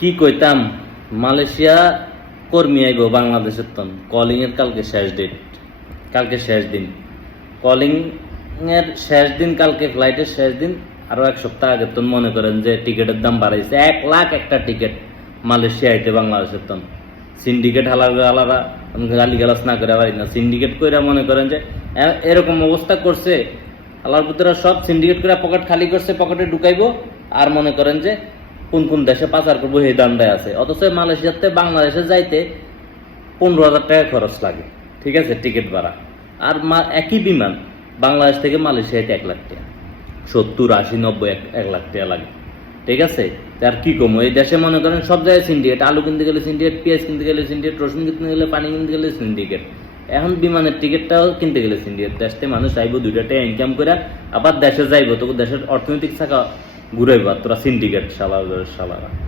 কি কইতাম, মালয়েশিয়া কর্মী আইব বাংলাদেশের তন কলিং এর কালকে শেষ ডেট, কালকে শেষ দিন কলিং এর শেষ দিন, কালকে ফ্লাইটের শেষ দিন। আরো এক সপ্তাহ আগে তন মনে করেন যে টিকিটের দাম বাড়াইছে 1 লাখ একটা টিকিট মালয়েশিয়া আইতে বাংলাদেশের তন। সিন্ডিকেট হালারা গালি গালাস না করে পারি না, সিন্ডিকেট কইরা মনে করেন যে এরকম অবস্থা করছে। আল্লাহর পুত্ররা সব সিন্ডিকেট করে পকেট খালি করছে, পকেটে ঢুকাইবো আর মনে করেন যে কোন কোন দেশে পাচার করবো এই দান্ডায় আছে। অথচ মালয়েশিয়াতে বাংলাদেশে যাইতে 15,000 টাকা খরচ লাগে, ঠিক আছে, টিকিট ভাড়া। আর একই বিমান বাংলাদেশ থেকে মালয়েশিয়াতে 1 লাখ টাকা, 70, 80, 90, 1 লাখ টাকা লাগে, ঠিক আছে। আর কি কম, এই দেশে মনে করেন সব জায়গায় সিন্ডিকেট, আলু কিনতে গেলে সিন্ডিকেট, পেঁয়াজ কিনতে গেলে সিন্ডিকেট, রসুন কিনতে গেলে, পানি কিনতে গেলে সিন্ডিকেট। এখন বিমানের টিকিটটাও কিনতে গেলে সিন্ডিকেট। দেশে মানুষ আইব 2টা টাকা ইনকাম করে আবার দেশে যাইব, তবু দেশের অর্থনৈতিক শাখা ঘুরাইব, তোরা সিন্ডিকেট শালারা।